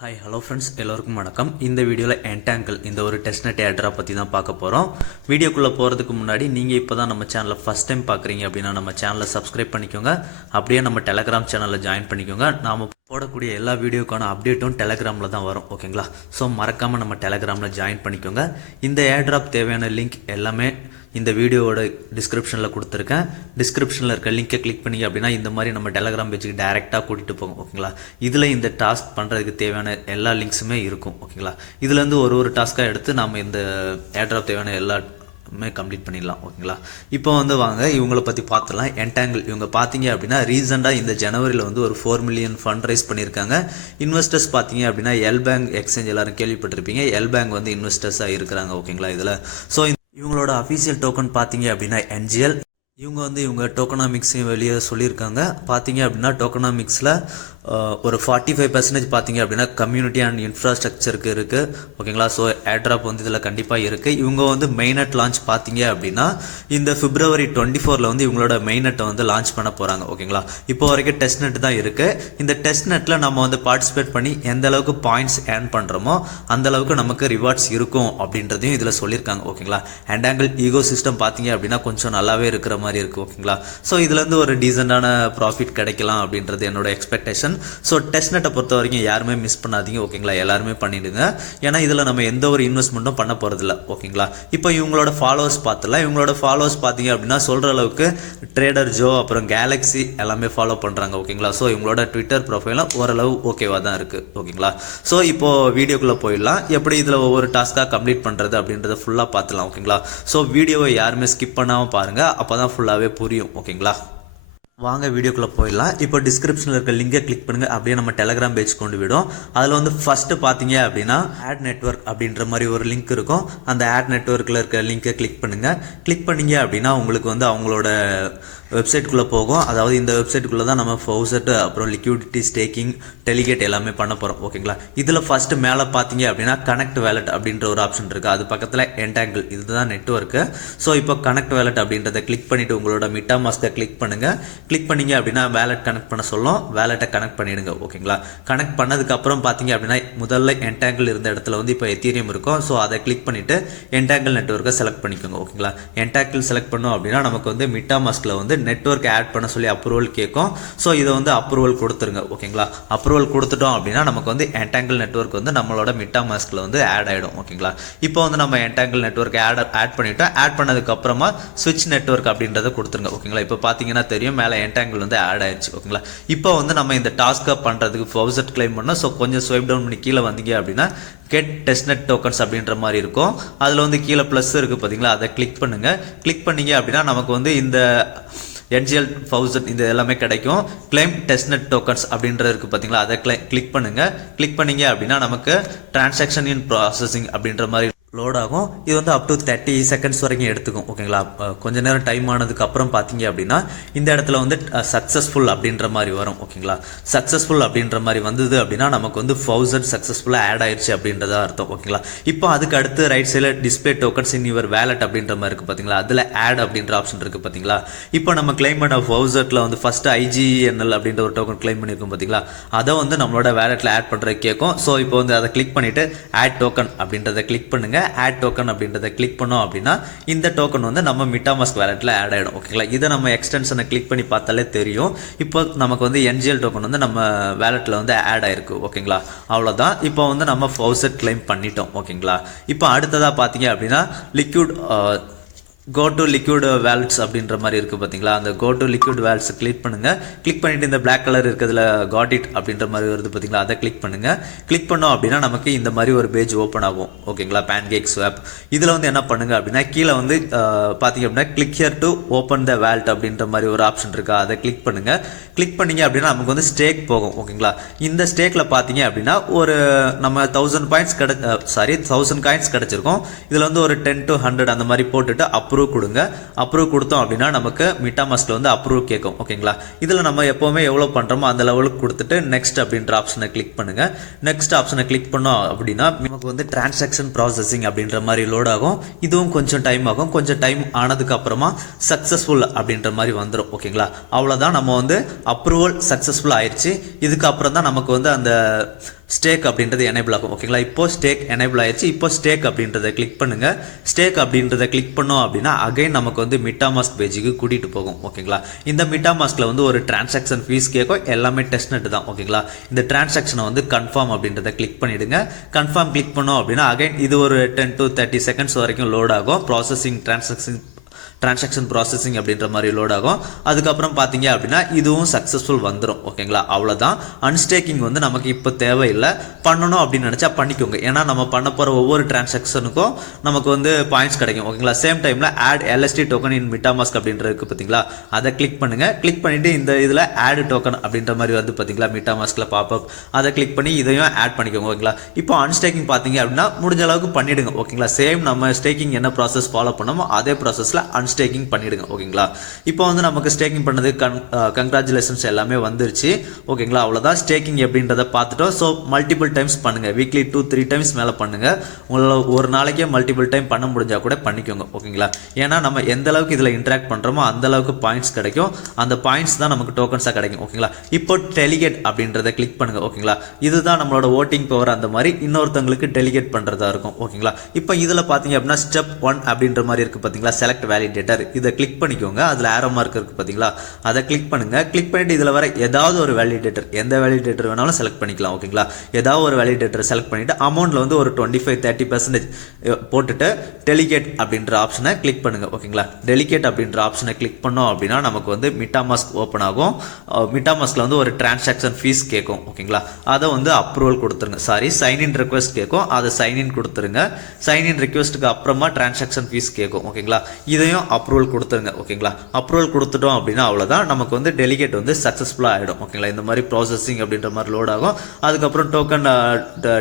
Hi hello friends, எல்லோருக்கும் வணக்கம். இந்த வீடியோவில் என்டாங்கிள் இந்த ஒரு டெஸ்ட்நெட் ஏட்ரா பற்றி தான் பார்க்க போகிறோம். வீடியோக்குள்ளே போகிறதுக்கு முன்னாடி நீங்கள் இப்போ தான் நம்ம சேனலை ஃபஸ்ட் டைம் பார்க்குறீங்க அப்படின்னா நம்ம சேனலை சப்ஸ்கிரைப் பண்ணிக்கோங்க. அப்படியே நம்ம டெலகிராம் சேனலில் ஜாயின் பண்ணிக்கோங்க. நாம் போடக்கூடிய எல்லா வீடியோக்கான அப்டேட்டும் டெலகிராமில் தான் வரும், ஓகேங்களா? ஸோ மறக்காமல் நம்ம டெலகிராமில் ஜாயின் பண்ணிக்கோங்க. இந்த ஏர்ட்ராப் தேவையான லிங்க் எல்லாமே இந்த வீடியோவோட டிஸ்கிரிப்ஷனில் கொடுத்துருக்கேன். டிஸ்கிரிப்ஷனில் இருக்க லிங்கை கிளிக் பண்ணி அப்படின்னா இந்த மாதிரி நம்ம டெலகிராம் பேஜுக்கு டேரெக்டாக கூட்டிகிட்டு போகும், ஓகேங்களா? இதில் இந்த டாஸ்க் பண்ணுறதுக்கு தேவையான எல்லா லிங்க்ஸுமே இருக்கும், ஓகேங்களா? இதுலேருந்து ஒரு டாஸ்க்காக எடுத்து நம்ம இந்த ஏர்ட்ராப் தேவையான எல்லாமே கம்ப்ளீட் பண்ணிடலாம், ஓகேங்களா? இப்போ வாங்க இவங்களை பற்றி பார்த்துலாம். என்டாங்கிள் இவங்க பார்த்தீங்க அப்படின்னா ரீசெண்டாக இந்த ஜனவரியில் ஒரு 4 மில்லியன் ஃபண்ட் ரைஸ் பண்ணியிருக்காங்க. இன்வெஸ்டர்ஸ் பார்த்தீங்க அப்படின்னா எல் பேங்க் எக்ஸ்சேஞ்ச் எல்லாரும் கேள்விப்பட்டிருப்பீங்க. எல் பேங்க் இன்வெஸ்டர்ஸாக இருக்கிறாங்க, ஓகேங்களா? இதில் ஸோ இவங்களோட அஃபீஷியல் டோக்கன் பார்த்தீங்க அப்படின்னா என்ஜிஎல். இவங்க டோக்கனாமிக்ஸையும் வெளியே சொல்லியிருக்காங்க. பார்த்தீங்க அப்படின்னா டோக்கனாமிக்ஸில் ஒரு 45% பார்த்தீங்க அப்படின்னா கம்யூனிட்டி அண்ட் இன்ஃப்ராஸ்ட்ரக்சருக்கு இருக்குது, ஓகேங்களா? ஸோ ஏர்ட்ராப் இதில் கண்டிப்பாக இருக்குது. இவங்க மெயினட் லான்ச் பார்த்தீங்க அப்படின்னா இந்த February 24 இவங்களோட மெயினட்டை லான்ச் பண்ண போகிறாங்க, ஓகேங்களா? இப்போ வரைக்கும் டெஸ்ட் நெட் தான் இருக்குது. இந்த டெஸ்ட் நெட்டில் நம்ம பார்ட்டிசிபேட் பண்ணி எந்த அளவுக்கு பாயிண்ட்ஸ் ஏர்ன் பண்ணுறோமோ அந்த அளவுக்கு நமக்கு ரிவார்ட்ஸ் இருக்கும் அப்படின்றதையும் இதில் சொல்லியிருக்காங்க, ஓகேங்களா? என்டாங்கிள் ஈகோ சிஸ்டம் பார்த்தீங்க அப்படின்னா கொஞ்சம் நல்லாவே இருக்கிற மாதிரி இருக்குது, ஓகேங்களா? ஸோ இதுலேருந்து ஒரு டீசெண்டான ப்ராஃபிட் கிடைக்கலாம் அப்படின்றது என்னோட எக்ஸ்பெக்டேஷன். ஸோ டெஸ்ட் நெட்டை பொறுத்த வரைக்கும் யாருமே மிஸ் பண்ணாதீங்க, ஓகேங்களா? எல்லாருமே பண்ணிடுங்க. ஏன்னா இதில் நம்ம எந்த ஒரு இன்வெஸ்ட்மெண்ட்டும் பண்ண போகிறதில்ல, ஓகேங்களா? இப்போ இவங்களோட ஃபாலோவர்ஸ் பார்த்துலாம். இவங்களோட ஃபாலோவர்ஸ் பார்த்தீங்க அப்படின்னா சொல்கிற அளவுக்கு ட்ரேடர் ஜோ அப்புறம் கேலக்ஸி எல்லாமே ஃபாலோ பண்ணுறாங்க, ஓகேங்களா? ஸோ இவங்களோட ட்விட்டர் ப்ரொஃபைலும் ஓரளவு ஓகேவாக தான் இருக்குது, ஓகேங்களா? ஸோ இப்போது வீடியோக்குள்ளே போயிடலாம். எப்படி இதில் ஒவ்வொரு டாஸ்க்காக கம்ப்ளீட் பண்ணுறது அப்படின்றத ஃபுல்லாக பார்த்துலாம், ஓகேங்களா? ஸோ வீடியோவை யாருமே ஸ்கிப் பண்ணாமல் பாருங்கள், அப்போ தான் ஃபுல்லாகவே புரியும், ஓகேங்களா? வாங்க வீடியோக்குள்ளே போயிடலாம். இப்போ டிஸ்கிரிப்ஷனில் இருக்க லிங்கை கிளிக் பண்ணுங்கள். அப்படியே நம்ம டெலகிராம் பேஜ் கொண்டு விடும். அதில் ஃபஸ்ட்டு பார்த்தீங்க அப்படின்னா ஆட் நெட்வொர்க் அப்படின்ற மாதிரி ஒரு லிங்க் இருக்கும். அந்த ஆட் நெட்வொர்க்கில் இருக்க லிங்கை கிளிக் பண்ணுங்கள். கிளிக் பண்ணிங்க அப்படின்னா உங்களுக்கு அவங்களோட வெப்சைட்டுக்குள்ளே போகும். அதாவது இந்த வெப்சைட்டுக்குள்ளே தான் நம்ம ஃபவுசட் அப்புறம் லிக்விடிட்டி ஸ்டேக்கிங் டெலிகேட் எல்லாமே பண்ண போகிறோம், ஓகேங்களா? இதில் ஃபஸ்ட்டு மேலே பார்த்தீங்க அப்படின்னா கனெக்ட் வேலட் அப்படின்ற ஒரு ஆப்ஷன் இருக்குது. அது பக்கத்தில் என்டாங்கிள் இதுதான் நெட்வொர்க்கு. ஸோ இப்போ கனெக்ட் வேலட் அப்படின்றத கிளிக் பண்ணிவிட்டு உங்களோட மிட்டாமாஸ்கை கிளிக் பண்ணுங்கள். கிளிக் பண்ணிங்க அப்படின்னா வேலட் கனெக்ட் பண்ண சொல்லும். வேலட்டை கனெக்ட் பண்ணிவிடுங்க, ஓகேங்களா? கனெக்ட் பண்ணதுக்கப்புறம் பார்த்தீங்க அப்படின்னா முதல்ல என்டாங்கிள் இருந்த இடத்துல இப்போ எத்தீரியம் இருக்கும். ஸோ அதை கிளிக் பண்ணிவிட்டு என்டாங்கிள் நெட்வொர்க்கை செலக்ட் பண்ணிக்கோங்க, ஓகேங்களா? என்டாங்கிள் செலக்ட் பண்ணோம் அப்படின்னா நமக்கு மிட்டாமாஸ்கில் நெட்வொர்க் ஆட் பண்ண சொல்லி அப்ரூவல் கேட்கும். ஸோ இதை அப்ரூவல் கொடுத்துருங்க, ஓகேங்களா? அப்ரூவல் கொடுத்துட்டோம் அப்படின்னா நமக்கு என்டாங்கிள் நெட்வொர்க் நம்மளோட மிட்டாமாஸ்கில் ஆட் ஆகிடும், ஓகேங்களா? இப்போ நம்ம என்டாங்கிள் நெட்வொர்க் ஆட் பண்ணிவிட்டோம். ஆட் பண்ணதுக்கு அப்புறமா ஸ்விட்ச் நெட்வொர்க் அப்படின்றத கொடுத்துருங்க, ஓகேங்களா? இப்போ பார்த்தீங்கன்னா தெரியும் மேலே என்டாங்கிள் ஆட் ஆயிடுச்சு, ஓகேங்களா? இப்போ நம்ம இந்த டாஸ்க்கை பண்ணுறதுக்கு ஃபவுசட் கிளைம் பண்ணோம். ஸோ கொஞ்சம் ஸ்வைப் டவுன் பண்ணி கீழே வந்தீங்க அப்படின்னா கெட் டெஸ்ட்நெட் டோக்கன்ஸ் அப்படின்ற மாதிரி இருக்கும். அதில் கீழே ப்ளஸ் இருக்குது பார்த்தீங்களா? அதை கிளிக் பண்ணுங்கள். கிளிக் பண்ணீங்க அப்படின்னா நமக்கு இந்த என்ஜிஎல் ஃபவுசட் இது எல்லாமே கிடைக்கும். கிளைம் டெஸ்ட்நெட் டோக்கன்ஸ் அப்படின்றது இருக்குது பார்த்தீங்களா? அதை கிளிக் பண்ணுங்கள். கிளிக் பண்ணீங்க அப்படின்னா நமக்கு டிரான்சாக்ஷன் இன் ப்ராசஸிங் அப்படின்ற மாதிரி லோட் ஆகும். இது அப் டு 30 செகண்ட்ஸ் வரைக்கும் எடுத்துக்கும், ஓகேங்களா? கொஞ்ச நேரம் டைம் ஆனதுக்கு அப்புறம் பார்த்தீங்க அப்படின்னா இந்த இடத்துல சக்ஸஸ்ஃபுல் அப்படின்ற மாதிரி வரும், ஓகேங்களா? சக்ஸஸ்ஃபுல் அப்படின்ற மாதிரி வந்தது அப்படின்னா நமக்கு ஃபவுசட் சக்ஸஸ்ஃபுல்லாக ஆட் ஆயிடுச்சு அப்படின்றதா அர்த்தம், ஓகேங்களா? இப்போ அதுக்கு அடுத்து ரைட் சைடில் display tokens in your wallet அப்படின்ற மாதிரி இருக்குது பார்த்தீங்களா? அதில் ஆட் அப்படின்ற ஆப்ஷன் இருக்குது பார்த்தீங்களா? இப்போ நம்ம கிளைம் பண்ண ஃபவுசட்டில் ஃபஸ்ட்டு IGNL அப்படின்ற ஒரு டோக்கன் கிளைம் பண்ணியிருக்கோம் பார்த்தீங்களா? அதை நம்மளோட வேலட்டில் ஆட் பண்ணுறது கேட்கும். ஸோ இப்போ அதை கிளிக் பண்ணிவிட்டு ஆட் டோக்கன் அப்படின்றத கிளிக் பண்ணுங்கள். ஆட் டோக்கன் அப்படின்றத கிளிக் பண்ணோம் அப்படின்னா இந்த டோக்கன் நம்ம மிட்டாமாஸ்க் வேலட்டில் ஆட் ஆகிடும், ஓகேங்களா? இதை நம்ம எக்ஸ்டென்ஷனை கிளிக் பண்ணி பார்த்தாலே தெரியும். இப்போ நமக்கு என்ஜிஎல் டோக்கன் நம்ம வேலட்டில் ஆட் ஆயிருக்கு, ஓகேங்களா? அவ்வளோதான். இப்போ நம்ம ஃபவுசட் கிளைம் பண்ணிட்டோம், ஓகேங்களா? இப்போ அடுத்ததாக பார்த்தீங்க அப்படின்னா liquid go to liquid wallets அப்படின்ற மாதிரி இருக்குது பார்த்தீங்களா? அந்த go to liquid wallets click பண்ணுங்கள். கிளிக் பண்ணிவிட்டு இந்த பிளாக் கலர் இருக்கிறதுல காட் இட் அப்படின்ற மாதிரி வருது பார்த்தீங்களா? அதை கிளிக் பண்ணுங்கள். கிளிக் பண்ணோம் அப்படின்னா நமக்கு இந்த மாதிரி ஒரு பேஜ் ஓப்பன் ஆகும், ஓகேங்களா? பேன்கேக் ஸ்வாப் இதில் என்ன பண்ணுங்க அப்படின்னா கீழே பார்த்தீங்க அப்படின்னா click here to open the wallet அப்படின்ற மாதிரி ஒரு ஆப்ஷன் இருக்கா? அதை கிளிக் பண்ணுங்கள். கிளிக் பண்ணிங்க அப்படின்னா நமக்கு ஸ்டேக் போகும், ஓகேங்களா? இந்த ஸ்டேக்கில் பார்த்தீங்க அப்படின்னா ஒரு நம்ம 1000 பாயிண்ட்ஸ் 1000 காயின்ஸ் கிடச்சிருக்கும். இதில் ஒரு 10 to 100 அந்த மாதிரி போட்டுட்டு அப்ரூவ் கொடுங்க. அப்ரூவ் கொடுத்தோம் அப்படின்னா நமக்கு மிட்டாமாஸ்கில் அப்ரூவ் கேட்கும், ஓகேங்களா? இதில் நம்ம எப்போவுமே எவ்வளோ பண்ணுறோமோ அந்த லெவலுக்கு கொடுத்துட்டு நெக்ஸ்ட் அப்படின்ற ஆப்ஷனை கிளிக் பண்ணுங்கள். நெக்ஸ்ட் ஆப்ஷனை கிளிக் பண்ணோம் அப்படின்னா நமக்கு டிரான்சாக்ஷன் ப்ராசஸிங் அப்படின்ற மாதிரி லோட் ஆகும். இதுவும் கொஞ்சம் டைம் ஆகும். கொஞ்சம் டைம் ஆனதுக்கு அப்புறமா சக்ஸஸ்ஃபுல் அப்படின்ற மாதிரி வந்துடும், ஓகேங்களா? அவ்வளோதான். நம்ம அப்ரூவல் சக்ஸஸ்ஃபுல் ஆயிடுச்சு. இதுக்கு அப்புறம் தான் நமக்கு அந்த ஸ்டேக் அப்படின்றது எனேபிள் ஆகும் ஓகேங்களா. இப்போ ஸ்டேக் எனேபிள் ஆயிடுச்சு. இப்போ ஸ்டேக் அப்படின்றத கிளிக் பண்ணுங்க. ஸ்டேக் அப்படின்றத கிளிக் பண்ணோம் அப்படின்னா அகைன் நமக்கு வந்து மிட்டாமாஸ்க் பேஜுக்கு கூட்டிட்டு போகும் ஓகேங்களா. இந்த மிட்டாமாஸ்க்ல வந்து ஒரு டிரான்சாக்ஷன் ஃபீஸ் கேட்கும். எல்லாமே டெஸ்ட் நெட் தான் ஓகேங்களா. இந்த டிரான்சாக்ஷனை வந்து கன்ஃபார்ம் அப்படின்றத கிளிக் பண்ணிடுங்க. கன்ஃபார்ம் கிளிக் பண்ணோம் அப்படின்னா அகைன் இது ஒரு 10 to 30 செகண்ட்ஸ் வரைக்கும் லோட் ஆகும். ப்ராசஸிங் டிரான்சாக்ஷன் ப்ராசஸிங் அப்படின்ற மாதிரி லோட் ஆகும். அதுக்கப்புறம் பார்த்தீங்க அப்படின்னா இதுவும் சக்ஸஸ்ஃபுல் வந்துடும் ஓகேங்களா. அவ்வளோதான். அன்ஸ்டேக்கிங் வந்து நமக்கு இப்போ தேவையில்லை. பண்ணணும் அப்படின்னு நினச்சா பண்ணிக்கோங்க. ஏன்னா நம்ம பண்ண போகிற ஒவ்வொரு டிரான்சாக்ஷனுக்கும் நமக்கு வந்து பாயிண்ட்ஸ் கிடைக்கும் ஓகேங்களா. சேம் டைமில் ஆட் LST டோக்கன் இன் மிட்டாமாஸ்க் அப்படின்றது பார்த்தீங்களா, அதை கிளிக் பண்ணுங்கள். கிளிக் பண்ணிவிட்டு இந்த இதில் ஆட் டோக்கன் அப்படின்ற மாதிரி வந்து பார்த்தீங்களா மிட்டாமாஸ்கில் பாப்அப், அதை கிளிக் பண்ணி இதையும் ஆட் பண்ணிக்கோங்க ஓகேங்களா. இப்போ அன்ஸ்டேக்கிங் பார்த்தீங்க அப்படின்னா முடிஞ்ச அளவுக்கு பண்ணிவிடுங்க ஓகேங்களா. சேம் நம்ம ஸ்டேக்கிங் என்ன ப்ராசஸ் ஃபாலோ பண்ணோமோ அதே ப்ராசஸில் ஸ்டேக்கிங் பண்ணிடுங்க ஓகேங்களா. இப்போ வந்து நமக்கு ஸ்டேக்கிங் பண்ணது கங்க்ராச்சுலேஷன்ஸ் எல்லாமே வந்துருச்சு ஓகேங்களா. அவ்வளோதான். ஸ்டேக்கிங் எப்படின்றத பார்த்துட்டோம். ஸோ மல்டிபிள் டைம்ஸ் பண்ணுங்க. வீக்லி 2-3 டைம்ஸ் மேலே பண்ணுங்க. உங்களால் ஒரு நாளைக்கே மல்டிபிள் டைம் பண்ண முடிஞ்சா கூட பண்ணிக்கோங்க ஓகேங்களா. ஏன்னா நம்ம எந்த அளவுக்கு இதில் இன்ட்ராக்ட் பண்ணுறோமோ அந்த அளவுக்கு பாயிண்ட்ஸ் கிடைக்கும். அந்த பாயிண்ட்ஸ் தான் நமக்கு டோக்கன்ஸாக கிடைக்கும் ஓகேங்களா. இப்போ டெலிகேட் அப்படின்றத கிளிக் பண்ணுங்க ஓகேங்களா. இதுதான் நம்மளோட ஓட்டிங் பவர். அந்த மாதிரி இன்னொருத்தங்களுக்கு டெலிகேட் பண்ணுறதா இருக்கும் ஓகேங்களா. இப்போ இதில் பார்த்தீங்க அப்படின்னா ஸ்டெப் 1 அப்படின்ற மாதிரி இருக்குது பார்த்தீங்களா, செலக்ட் வேலிடேட்டர். இதை கிளிக் பண்ணிக்கோங்க. அதில் ஆரோ மார்க் இருக்கு பார்த்தீங்களா, அதை கிளிக் பண்ணுங்க. கிளிக் பண்ணிட்டு இதில் வர ஏதாவது ஒரு வேலிடேட்டர், எந்த வேலிடேட்டர் வேணாலும் செலக்ட் பண்ணிக்கலாம் ஓகேங்களா. ஏதாவது ஒரு வேலிடேட்டர் செலக்ட் பண்ணிட்டு அமௌண்ட்ல வந்து ஒரு 25-30% போட்டுட்டு டெலிகேட் அப்படின்ற ஆப்ஷனை கிளிக் பண்ணுங்க ஓகேங்களா. டெலிகேட் அப்படின்ற ஆப்ஷனை கிளிக் பண்ணோம் அப்படின்னா நமக்கு வந்து மிட்டாமாஸ்க் ஓப்பன் ஆகும். மிட்டாமாஸ்க்ல வந்து ஒரு டிரான்சாக்ஷன் ஃபீஸ் கேட்கும் ஓகேங்களா. அதை வந்து அப்ரூவல் கொடுத்துருங்க. சாரி, சைன்இன் ரெக்வஸ்ட் கேட்கும். அதை சைன்இன் கொடுத்துருங்க. சைன்இன் ரெக்வஸ்ட்டுக்கு அப்புறமா டிரான்சாக்ஷன் ஃபீஸ் கேட்கும் ஓகேங்களா. இதையும் அப்ரூவல் கொடுத்துருங்க ஓகேங்களா. அப்ரூவல் கொடுத்துட்டோம் அப்படின்னா அவ்வளோதான். நமக்கு வந்து டெலிகேட் வந்து சக்ஸஸ்ஃபுல்லாக ஆகிடும் ஓகேங்களா. இந்த மாதிரி ப்ராசஸிங் அப்படின்ற மாதிரி லோட் ஆகும். அதுக்கப்புறம் டோக்கன்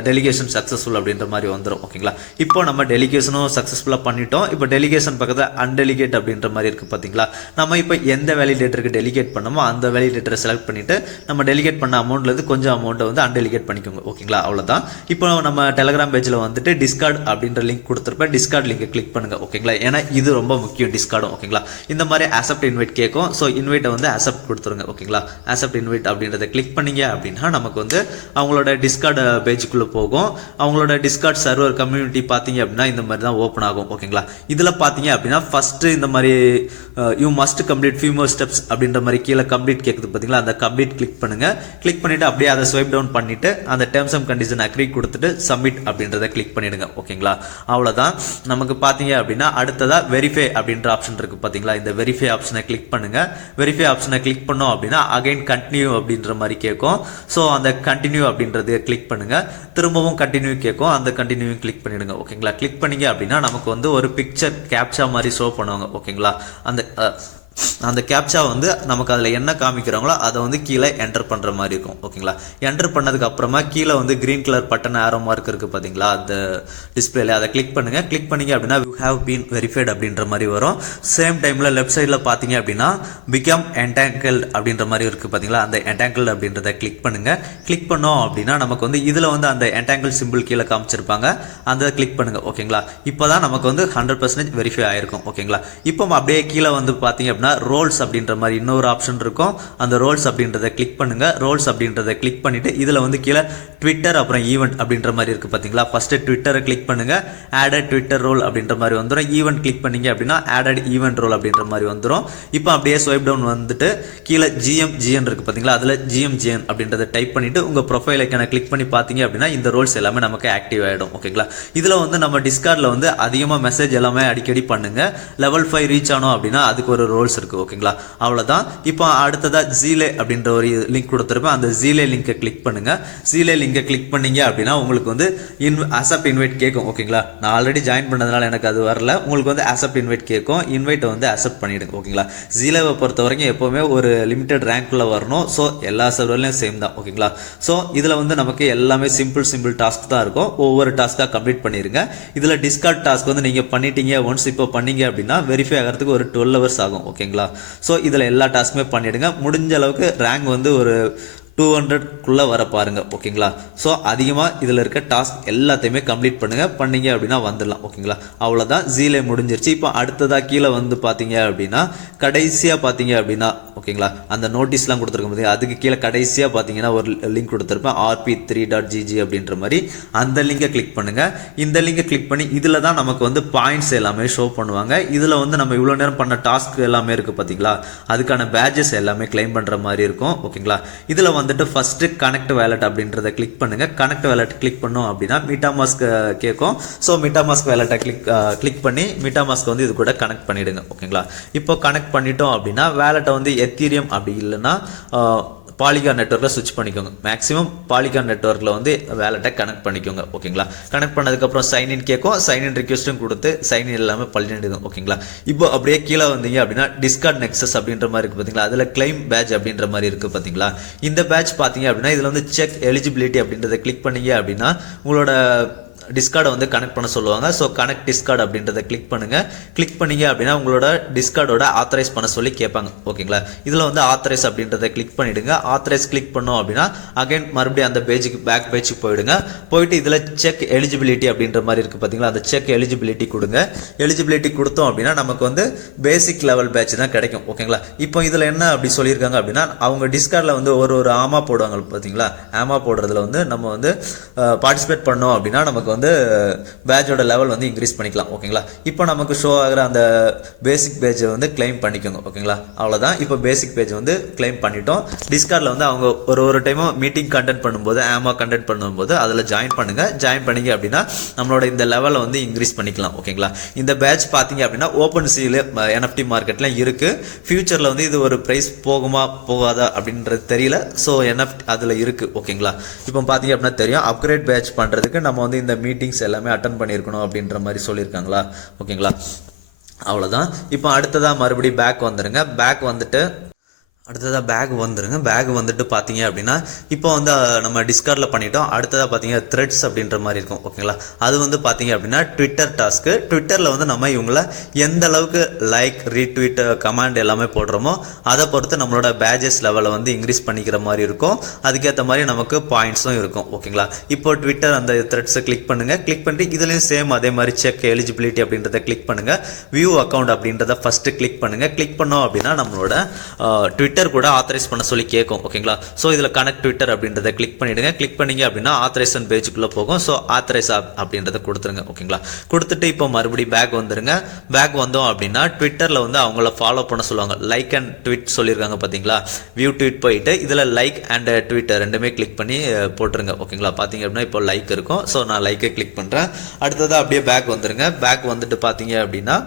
டெலிகேஷன் சக்ஸஸ்ஃபுல் அப்படின்ற மாதிரி வந்துடும் ஓகேங்களா. இப்போ நம்ம டெலிகேஷனும் சக்ஸஸ்ஃபுல்லாக பண்ணிட்டோம். இப்போ டெலிகேஷன் பக்கத்தில் அன்டெலிகேட் அப்படின்ற மாதிரி இருக்குது பார்த்தீங்களா. நம்ம இப்போ எந்த வேலிடேட்டருக்கு டெலிகேட் பண்ணமோ அந்த வேலிடேட்டரை செலக்ட் பண்ணிட்டு நம்ம டெலிகேட் பண்ண அமௌண்ட்லேருந்து கொஞ்சம் அமௌண்ட்டை வந்து அன்டெலிகேட் பண்ணிக்கோங்க ஓகேங்களா. அவ்வளோதான். இப்போ நம்ம டெலகிராம் பேஜில் வந்துட்டு டிஸ்கார்ட் அப்படின்ற லிங்க் கொடுத்துருப்பேன். டிஸ்கார்ட் லிங்கை கிளிக் பண்ணுங்க ஓகேங்களா. ஏன்னா இது ரொம்ப முக்கியம் டிஸ்கார்டும் ஓகேங்களா. இந்த மாதிரி அக்செப்ட் இன்வைட் கேட்கும். ஸோ இன்வைட்டை வந்து அக்செப்ட் கொடுத்துருங்க ஓகேங்களா. அக்செப்ட் இன்வைட் அப்படின்றத கிளிக் பண்ணீங்க அப்படின்னா நமக்கு வந்து அவங்களோட டிஸ்கார்ட் பேஜுக்குள்ளே போகும். அவங்களோட டிஸ்கார்ட் சர்வர் கம்யூனிட்டி பார்த்தீங்க அப்படின்னா இந்த மாதிரி தான் ஓப்பன் ஆகும் ஓகேங்களா. இதில் பார்த்தீங்க அப்படின்னா ஃபர்ஸ்ட் இந்த மாதிரி you must complete few more steps அப்படின்ற மாதிரி கீழே கம்ப்ளீட் கேட்குது பார்த்தீங்களா. அந்த கம்ப்ளீட் கிளிக் பண்ணுங்க. கிளிக் பண்ணிட்டு அப்படியே அதை ஸ்வைப் டவுன் பண்ணிட்டு அந்த டேர்ம்ஸ் அண்ட் கண்டிஷன் அக்ரி கொடுத்துட்டு சப்மிட் அப்படின்றத கிளிக் பண்ணிடுங்க ஓகேங்களா. அவ்வளோதான். நமக்கு பார்த்தீங்க அப்படின்னா அடுத்ததா வெரிஃபை அப்படின்ற ஆப்ஷன் இருக்கு பார்த்தீங்களா. இந்த வெரிஃபை ஆப்ஷனை கிளிக் பண்ணுங்க. வெரிஃபை ஆப்ஷனை கிளிக் பண்ணோம் அப்படின்னா அகைன் கண்டினியூ அப்படின்ற மாதிரி கேட்கும். ஸோ அந்த கண்டினியூ அப்படின்றத கிளிக் பண்ணுங்க. திரும்பவும் கண்டினியூ கேட்கும். அந்த கண்டினியூ கிளிக் பண்ணிடுங்க ஓகேங்களா. கிளிக் பண்ணீங்க அப்படின்னா நமக்கு வந்து ஒரு பிக்சர் கேப்சா மாதிரி ஷோ பண்ணுவாங்க ஓகேங்களா. அந்த கேப்சா வந்து நமக்கு அதில் என்ன காமிக்கிறாங்களோ அதை வந்து கீழே என்டர் பண்ணுற மாதிரி இருக்கும் ஓகேங்களா. என்டர் பண்ணதுக்கு அப்புறமா கீழே வந்து green colour button arrow mark இருக்குது பார்த்தீங்களா, அந்த டிஸ்பிளேல அதை கிளிக் பண்ணுங்க. கிளிக் பண்ணீங்க அப்படின்னா யூ ஹேவ் பீன் வெரிஃபைட் அப்படின்ற மாதிரி வரும். சேம் டைமில் லெஃப்ட் சைடில் பார்த்தீங்க அப்படின்னா பிகம் என்டாங்கிள்ட் அப்படின்ற மாதிரி இருக்குது பார்த்தீங்களா. அந்த என்டாங்கிள்ட் அப்படின்றத கிளிக் பண்ணுங்க. கிளிக் பண்ணோம் அப்படின்னா நமக்கு வந்து இதில் வந்து அந்த என்டாங்கிள் சிம்பிள் கீழே காமிச்சிருப்பாங்க. அந்த கிளிக் பண்ணுங்க ஓகேங்களா. இப்போ தான் நமக்கு வந்து 100% வெரிஃபை ஆயிருக்கும் ஓகேங்களா. இப்போ அப்படியே கீழே வந்து பார்த்தீங்க அப்படின்னா ரோல்ஸ் அப்படின்ற மாதிரி இன்னொரு ஆப்ஷன் இருக்கும். அந்த ரோல்ஸ் அப்படின்றத கிளிக் பண்ணுங்க. ரோல்ஸ் அப்படின்றத கிளிக் பண்ணிட்டு இதில் வந்து கீழே ட்விட்டர் அப்புறம் ஈவெண்ட் அப்படின்ற மாதிரி இருக்கு பார்த்தீங்களா. ஃபர்ஸ்ட் ட்விட்டரை கிளிக் பண்ணுங்க. ஆடட் ட்விட்டர் ரோல் அப்படின்ற மாதிரி வந்துடும். ஈவெண்ட் கிளிக் பண்ணீங்க அப்படின்னா ஆடட் ஈவெண்ட் ரோல் அப்படின்ற மாதிரி வந்துடும். இப்போ அப்படியே ஸ்வைப் டவுன் வந்துட்டு கீழே GMGN இருக்கு பார்த்தீங்களா. அதில் GMGN அப்படின்றத டைப் பண்ணிட்டு உங்க ப்ரொஃபைல் ஐக்கான கிளிக் பண்ணி பார்த்தீங்க அப்படின்னா இந்த ரோல்ஸ் எல்லாமே நமக்கு ஆக்டிவ் ஆகிடும் ஓகேங்களா. இதில் வந்து நம்ம டிஸ்கார்டில் வந்து அதிகமாக மெசேஜ் எல்லாமே அடிக்கடி பண்ணுங்க. லெவல் 5 ரீச் ஆனோம் அப்படின்னா அதுக்கு ஒரு ரோல்ஸ் இருக்கு ஓகேங்களா. அவ்வளவுதான். இப்போ அடுத்ததா ஜீலே அப்படின்ற ஒரு லிங்க் கொடுத்துருப்பேன். அந்த ஜீலே லிங்கை கிளிக் பண்ணுங்க. ஜீலே லிங்கை கிளிக் பண்ணீங்க அப்படின்னா உங்களுக்கு வந்து அக்செப்ட் இன்வைட் கேட்கும் ஓகேங்களா. நான் ஆல்ரெடி ஜாயின் பண்ணதுனால எனக்கு அது வரல. உங்களுக்கு வந்து அக்செப்ட் இன்வைட் கேட்கும். இன்வைட்டை வந்து அக்செப்ட் பண்ணிடுங்க ஓகேங்களா. ஜீலேவை பொறுத்த வரைக்கும் எப்பவுமே ஒரு லிமிடெட் ரேங்க்ல வரணும். ஸோ எல்லா சர்வர்லையும் சேம் தான் ஓகேங்களா. ஸோ இதில் வந்து நமக்கு எல்லாமே சிம்பிள் டாஸ்க் தான் இருக்கும். ஒவ்வொரு டாஸ்க்காக கம்ப்ளீட் பண்ணிருங்க. இதில் டிஸ்கார்ட் டாஸ்க் வந்து நீங்கள் பண்ணிட்டீங்க ஒன்ஸ் இப்போ பண்ணீங்க அப்படின்னா வெரிஃபை ஆகிறதுக்கு ஒரு 12 hours ஆகும் ஓகேங்களா. ஸோ இதில் எல்லா டாஸ்க்குமே பண்ணிடுங்க. முடிஞ்ச அளவுக்கு ரேங்க் வந்து ஒரு 200க்குள்ளே வர பாருங்கள் ஓகேங்களா. ஸோ அதிகமாக இதில் இருக்க டாஸ்க் எல்லாத்தையுமே கம்ப்ளீட் பண்ணீங்க அப்படின்னா வந்துடலாம் ஓகேங்களா. அவ்வளோதான், ஜீலே முடிஞ்சிருச்சு. இப்போ அடுத்ததாக கீழே வந்து பார்த்தீங்க அப்படின்னா கடைசியாக பார்த்தீங்க அப்படின்னா ஓகேங்களா, அந்த நோட்டீஸ்லாம் கொடுத்துருக்க முடியும். அதுக்கு கீழே கடைசியாக பார்த்தீங்கன்னா ஒரு லிங்க் கொடுத்துருப்பேன், rp3.gg அப்படின்ற மாதிரி. அந்த லிங்கை கிளிக் பண்ணுங்கள். இந்த லிங்கை கிளிக் பண்ணி இதில் தான் நமக்கு வந்து பாயிண்ட்ஸ் எல்லாமே ஷோ பண்ணுவாங்க. இதில் வந்து நம்ம இவ்வளோ நேரம் பண்ண டாஸ்க் எல்லாமே இருக்குது பார்த்தீங்களா, அதுக்கான பேட்சஸ் எல்லாமே கிளைம் பண்ணுற மாதிரி இருக்கும் ஓகேங்களா. இதில் வந்துட்டு ஃபஸ்ட்டு கனெக்ட் வேலட் அப்படின்றத கிளிக் பண்ணுங்கள். கனெக்ட் வேலட் கிளிக் பண்ணோம் அப்படின்னா மீட்டாமாஸ்க் கேட்கும். ஸோ மீட்டாமாஸ்க் வேலட்டை கிளிக் பண்ணி மீட்டாமாஸ்க் வந்து இது கூட கனெக்ட் பண்ணிவிடுங்க ஓகேங்களா. இப்போ கனெக்ட் பண்ணிட்டோம் அப்படின்னா வேலட்டை வந்து எத்தீரியம் அப்படி இல்லைன்னா பாலிகான் நெட்வொர்க்கில் ஸ்விட்ச் பண்ணிக்கோங்க. மேக்ஸிமம் பாலிகான் நெட்வொர்க்கில் வந்து வேலட்டை கனெக்ட் பண்ணிக்கோங்க ஓகேங்களா. கனெக்ட் பண்ணதுக்கப்புறம் சைன்இன் கேட்கும். சைன்இன் ரிக்வெஸ்ட்டும் கொடுத்து சைன்இன் எல்லாமே பண்ணிடுங்க ஓகேங்களா. இப்போ அப்படியே கீழே வந்தீங்க அப்படின்னா டிஸ்கார்ட் நெக்ஸஸ் அப்படின்ற மாதிரி இருக்குது பார்த்தீங்களா, அதில் கிளைம் பேட்ச் அப்படின்ற மாதிரி இருக்குது பார்த்தீங்களா. இந்த பேட்ச் பார்த்தீங்க அப்படின்னா இதில் வந்து செக் எலிஜிபிலிட்டி அப்படின்றத கிளிக் பண்ணீங்க அப்படின்னா உங்களோட டிஸ்கார்டை வந்து கனெக்ட் பண்ண சொல்லுவாங்க. ஸோ கனெக்ட் டிஸ்கார்ட் அப்படின்றத கிளிக் பண்ணுங்கள். கிளிக் பண்ணீங்க அப்படின்னா உங்களோட டிஸ்கார்டோட ஆத்தரைஸ் பண்ண சொல்லி கேட்பாங்க ஓகேங்களா. இதில் வந்து ஆத்தரைஸ் அப்படின்றத கிளிக் பண்ணிவிடுங்க. ஆத்தரைஸ் கிளிக் பண்ணோம் அப்படின்னா அகைன் மறுபடியும் அந்த பேஜுக்கு பேக் பேஜுக்கு போயிடுங்க. போயிட்டு இதில் செக் எலிஜிபிலிட்டி அப்படின்ற மாதிரி இருக்குது பார்த்தீங்களா, அந்த செக் எலிஜிபிலிட்டி கொடுங்க. எலிஜிபிலிட்டி கொடுத்தோம் அப்படின்னா நமக்கு வந்து பேசிக் லெவல் பேட்ச் தான் கிடைக்கும் ஓகேங்களா. இப்போ இதில் என்ன அப்படி சொல்லியிருக்காங்க அப்படின்னா அவங்க டிஸ்கார்டில் வந்து ஒரு ஆமா போடுவாங்க பார்த்தீங்களா. ஆமா போடுறதுல வந்து நம்ம வந்து பார்ட்டிசிபேட் பண்ணோம் அப்படின்னா நமக்கு வந்து பேட்சோட லெவல் வந்து இன்க்ரீஸ் பண்ணிக்கலாம் ஓகேங்களா. இப்போ நமக்கு ஷோ ஆகிற அந்த பேசிக் பேஜை வந்து கிளைம் பண்ணிக்கோங்க ஓகேங்களா. அவ்வளோதான், இப்போ பேசிக் பேஜ் வந்து கிளைம் பண்ணிட்டோம். டிஸ்கார்டில் வந்து அவங்க ஒரு டைமும் மீட்டிங் கண்டெக்ட் பண்ணும்போது ஆமா கண்டெக்ட் பண்ணும்போது அதில் ஜாயின் பண்ணுங்கள். ஜாயின் பண்ணிங்க அப்படின்னா நம்மளோட இந்த லெவலை வந்து இன்க்ரீஸ் பண்ணிக்கலாம் ஓகேங்களா. இந்த பேட்ச் பார்த்தீங்க அப்படின்னா ஓப்பன் சீல NFT மார்க்கெட்டில் இருக்குது. ஃபியூச்சரில் வந்து இது ஒரு ப்ரைஸ் போகுமா போகாதா அப்படின்றது தெரியல. ஸோ NFT அதில் இருக்குது ஓகேங்களா. இப்போ பார்த்தீங்க அப்படின்னா தெரியும் அப்கிரேட் பேட்ச் பண்ணுறதுக்கு நம்ம வந்து இந்த மீட்டிங்ஸ் எல்லாமே அட்டன் பண்ணியிருக்கணும் அப்படின்ற மாதிரி சொல்லியிருக்காங்களா ஓகேங்களா. அவ்வளோதான். இப்போ அடுத்ததாக மறுபடியும் பேக் வந்துடுங்க. பேக் வந்துட்டு அடுத்ததாக பேக் வந்துட்டு பார்த்தீங்க அப்படின்னா இப்போ வந்து நம்ம டிஸ்கார்டில் பண்ணிட்டோம். அடுத்ததாக பார்த்தீங்க த்ரெட்ஸ் அப்படின்ற மாதிரி இருக்கும் ஓகேங்களா. அது வந்து பார்த்தீங்க அப்படின்னா ட்விட்டர் டாஸ்க்கு. ட்விட்டரில் வந்து நம்ம இவங்கள எந்த அளவுக்கு லைக் ரீட்வீட் கமெண்ட் எல்லாமே போடுறோமோ அதை பொறுத்து நம்மளோட பேஜஸ் லெவலை வந்து இன்க்ரீஸ் பண்ணிக்கிற மாதிரி இருக்கும். அதுக்கேற்ற மாதிரி நமக்கு பாயிண்ட்ஸும் இருக்கும் ஓகேங்களா. இப்போ ட்விட்டர் அந்த த்ரெட்ஸை கிளிக் பண்ணுங்கள். கிளிக் பண்ணிட்டு இதுலேயும் சேம் அதே மாதிரி செக் எலிஜிபிலிட்டி அப்படின்றத கிளிக் பண்ணுங்கள். வியூ அக்கௌண்ட் அப்படின்றத ஃபஸ்ட்டு கிளிக் பண்ணுங்கள். கிளிக் பண்ணோம் அப்படின்னா நம்மளோட ட்விட்டர் கூட ஆத்தரைஸ் பண்ண சொல்லி கேட்கும் ஓகேங்களா. ஸோ இதில் கனெக்ட் ட்விட்டர் அப்படின்றத கிளிக் பண்ணிவிடுங்க. கிளிக் பண்ணிங்க அப்படின்னா ஆத்தரைசேஷன் பேஜுக்குள்ளே போகும். ஸோ ஆத்தரைஸ் அப்படின்றத கொடுத்துருங்க ஓகேங்களா. கொடுத்துட்டு இப்போ மறுபடியும் பேக் வந்துருங்க. பேக் வந்தோம் அப்படின்னா ட்விட்டரில் வந்து அவங்கள ஃபாலோ பண்ண சொல்லுவாங்க. லைக் அண்ட் ட்வீட் சொல்லியிருக்காங்க பார்த்தீங்களா. வியூ ட்வீட் போயிட்டு இதில் லைக் அண்ட் ட்வீட் ரெண்டுமே கிளிக் பண்ணி போட்டுருங்க ஓகேங்களா. பார்த்தீங்க அப்படின்னா இப்போ லைக் இருக்கும். ஸோ நான் லைக்கை கிளிக் பண்ணுறேன். அடுத்ததாக அப்படியே பேக் வந்துருங்க. பேக் வந்துட்டு பார்த்தீங்க அப்படின்னா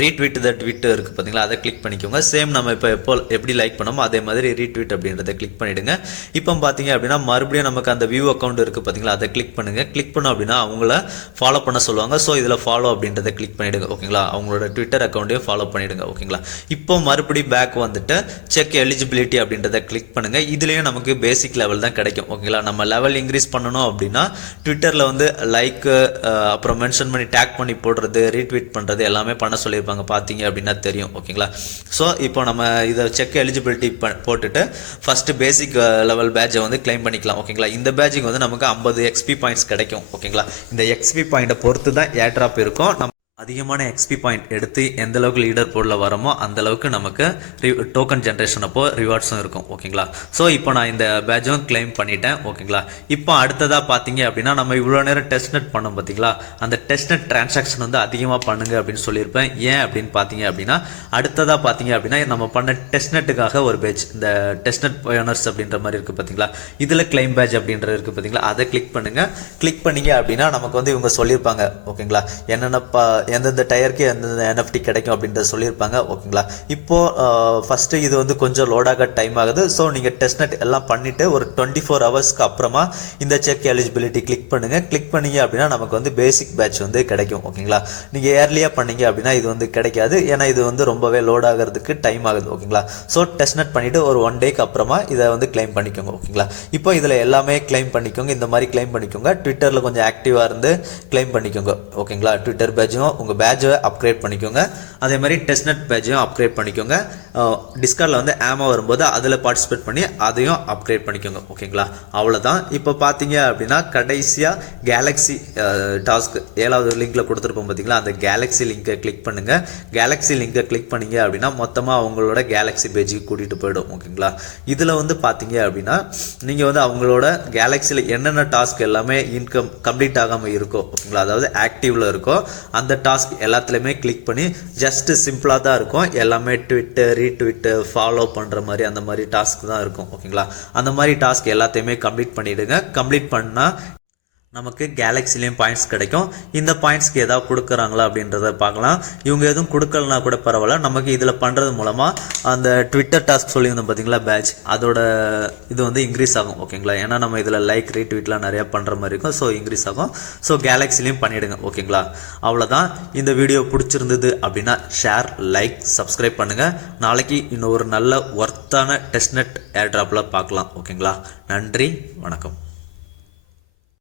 ரீட்வீட் த ட்வீட் இருக்குது பார்த்தீங்களா, அதை கிளிக் பண்ணிக்கோங்க. சேம் நம்ம இப்போ எப்படி லைக் பண்ணோமோ அதே மாதிரி ரீட்வீட் அப்படின்றத கிளிக் பண்ணிவிடுங்க. இப்போ பார்த்தீங்க அப்படின்னா மறுபடியும் நமக்கு அந்த வியூ அக்கௌண்ட் இருக்குது பார்த்தீங்களா, அதை கிளிக் பண்ணுங்கள். கிளிக் பண்ணோம் அப்படின்னா அவங்கள ஃபாலோ பண்ண சொல்லுவாங்க. ஸோ இதில் ஃபாலோ அப்படின்றத கிளிக் பண்ணிவிடுங்க ஓகேங்களா. அவங்களோட ட்விட்டர் அக்கௌண்ட்டையும் ஃபாலோ பண்ணிவிடுங்க ஓகேங்களா. இப்போ மறுபடியும் பேக் வந்துட்டு செக் எலிஜிபிலிட்டி அப்படின்றத கிளிக் பண்ணுங்கள். இதுலேயும் நமக்கு பேசிக் லெவல் தான் கிடைக்கும் ஓகேங்களா. நம்ம லெவல் இன்க்ரீஸ் பண்ணணும் அப்படின்னா ட்விட்டரில் வந்து லைக் அப்புறம் மென்ஷன் பண்ணி டேக் பண்ணி போடுறது ரீட்வீட் பண்ணுறது எல்லாமே பண்ண சொல்லியிருப்பாங்க பார்த்தீங்க அப்படின்னா தெரியும் ஓகேங்களா. ஸோ இப்போ நம்ம இதை செக் எலிஜிபிலிட்டி போட்டுட்டு ஃபஸ்ட்டு பேசிக் லெவல் பேட்சை வந்து கிளைம் பண்ணிக்கலாம் ஓகேங்களா. இந்த பேட்சுக்கு வந்து நமக்கு 50 XP பாயிண்ட்ஸ் கிடைக்கும் ஓகேங்களா. இந்த XP பாயிண்ட்டை பொறுத்து தான் ஏர்ட்ராப் இருக்கும். நம்ம அதிகமான XP பாயிண்ட் எடுத்து எந்த அளவுக்கு லீடர் போர்டில் வரமோ அந்த அளவுக்கு நமக்கு டோக்கன் ஜென்ரேஷன் அப்போ ரிவார்ட்ஸும் இருக்கும் ஓகேங்களா. ஸோ இப்போ நான் இந்த பேட்சும் கிளைம் பண்ணிட்டேன் ஓகேங்களா. இப்போ அடுத்ததாக பார்த்தீங்க அப்படின்னா நம்ம இவ்வளோ நேரம் டெஸ்ட்நெட் பண்ணோம் பார்த்தீங்களா, அந்த டெஸ்ட்நெட் டிரான்சாக்ஷன் வந்து அதிகமாக பண்ணுங்க அப்படின்னு சொல்லியிருப்பேன். ஏன் அப்படின்னு பார்த்தீங்க அப்படின்னா அடுத்ததாக பார்த்தீங்க அப்படின்னா நம்ம பண்ண டெஸ்ட்நெட்டுக்காக ஒரு பேட்ச் இந்த டெஸ்ட்நெட் பயனர்ஸ் அப்படின்ற மாதிரி இருக்குது பார்த்தீங்களா. இதில் கிளைம் பேட்ச் அப்படின்றது இருக்குது பார்த்தீங்களா, அதை கிளிக் பண்ணுங்கள். கிளிக் பண்ணிங்க அப்படின்னா நமக்கு வந்து இவங்க சொல்லியிருப்பாங்க ஓகேங்களா, என்னென்ன எந்தெந்த டயருக்கு எந்தெந்த NFT கிடைக்கும் அப்படின்றத சொல்லியிருப்பாங்க ஓகேங்களா. இப்போது ஃபஸ்ட்டு இது வந்து கொஞ்சம் லோடாக டைம் ஆகுது. ஸோ நீங்கள் டெஸ்ட்நெட் எல்லாம் பண்ணிவிட்டு ஒரு 24 ஹவர்ஸ்க்கு அப்புறமா இந்த செக் எலிஜிபிலிட்டி கிளிக் பண்ணுங்கள். கிளிக் பண்ணிங்க அப்படின்னா நமக்கு வந்து பேசிக் பேட்ச் வந்து கிடைக்கும் ஓகேங்களா. நீங்கள் ஏர்லியாக பண்ணீங்க அப்படின்னா இது வந்து கிடைக்காது. ஏன்னா இது வந்து ரொம்பவே லோட் ஆகிறதுக்கு டைம் ஆகுது ஓகேங்களா. ஸோ டெஸ்ட்நெட் பண்ணிவிட்டு ஒரு 1 டேக்கு அப்புறமா இதை வந்து கிளைம் பண்ணிக்கோங்க ஓகேங்களா. இப்போ இதில் எல்லாமே கிளைம் பண்ணிக்கோங்க. இந்த மாதிரி கிளைம் பண்ணிக்கோங்க. ட்விட்டரில் கொஞ்சம் ஆக்டிவாக இருந்து கிளைம் பண்ணிக்கோங்க ஓகேங்களா. ட்விட்டர் பேட்சும் உங்கள் பேட்சை அப்கிரேட் பண்ணிக்கோங்க. அதே மாதிரி டெஸ்ட்நெட் பேட்சையும் அப்கிரேட் பண்ணிக்கோங்க. டிஸ்கார்டில் வந்து ஆமா வரும்போது அதில் பார்ட்டிசிபேட் பண்ணி அதையும் அப்கிரேட் பண்ணிக்கோங்க. ஓகேங்களா, அவ்வளோதான். இப்போ பார்த்தீங்க அப்படின்னா கடைசியாக கேலக்ஸி டாஸ்க் 7வது லிங்க்ல கொடுத்துருப்போம் பார்த்தீங்களா, அந்த கேலக்ஸி லிங்கை கிளிக் பண்ணுங்கள். கேலக்ஸி லிங்கை கிளிக் பண்ணீங்க அப்படின்னா மொத்தமாக அவங்களோட கேலக்ஸி பேஜுக்கு கூட்டிகிட்டு போயிடும். ஓகேங்களா, இதில் வந்து பார்த்தீங்க அப்படின்னா நீங்கள் வந்து அவங்களோட கேலக்ஸியில் என்னென்ன டாஸ்க் எல்லாமே கம்ப்ளீட் ஆகாமல் இருக்கோ, ஓகேங்களா, அதாவது ஆக்டிவில் இருக்கோ அந்த டாஸ்க் எல்லாத்துலேயுமே கிளிக் பண்ணி ஜஸ்ட் சிம்பிளாக தான் இருக்கும். எல்லாமே ட்விட்டர் ரீட்விட்டு ஃபாலோ பண்ணுற மாதிரி அந்த மாதிரி டாஸ்க் தான் இருக்கும். ஓகேங்களா, அந்த மாதிரி டாஸ்க் எல்லாத்தையுமே கம்ப்ளீட் பண்ணிவிடுங்க. கம்ப்ளீட் பண்ணால் நமக்கு கேலக்ஸிலையும் பாயிண்ட்ஸ் கிடைக்கும். இந்த பாயிண்ட்ஸ்க்கு ஏதாவது கொடுக்குறாங்களா அப்படின்றத பார்க்கலாம். இவங்க எதுவும் கொடுக்கலனா கூட பரவாயில்ல, நமக்கு இதில் பண்ணுறது மூலமாக அந்த ட்விட்டர் டாஸ்க் சொல்லியிருந்தோம் பார்த்தீங்களா பேட்ச், அதோட இது வந்து இன்க்ரீஸ் ஆகும். ஓகேங்களா, ஏன்னா நம்ம இதில் லைக் ரீட்வீட்லாம் நிறையா பண்ணுற மாதிரி இருக்கும். ஸோ இன்க்ரீஸ் ஆகும். ஸோ கேலக்ஸிலையும் பண்ணிவிடுங்க. ஓகேங்களா, அவ்வளோதான். இந்த வீடியோ பிடிச்சிருந்தது அப்படின்னா ஷேர், லைக், சப்ஸ்கிரைப் பண்ணுங்கள். நாளைக்கு இன்னும் ஒரு நல்ல ஒர்த்தான டெஸ்ட்நெட் ஏர்ட்ராப்பில் பார்க்கலாம். ஓகேங்களா, நன்றி, வணக்கம்.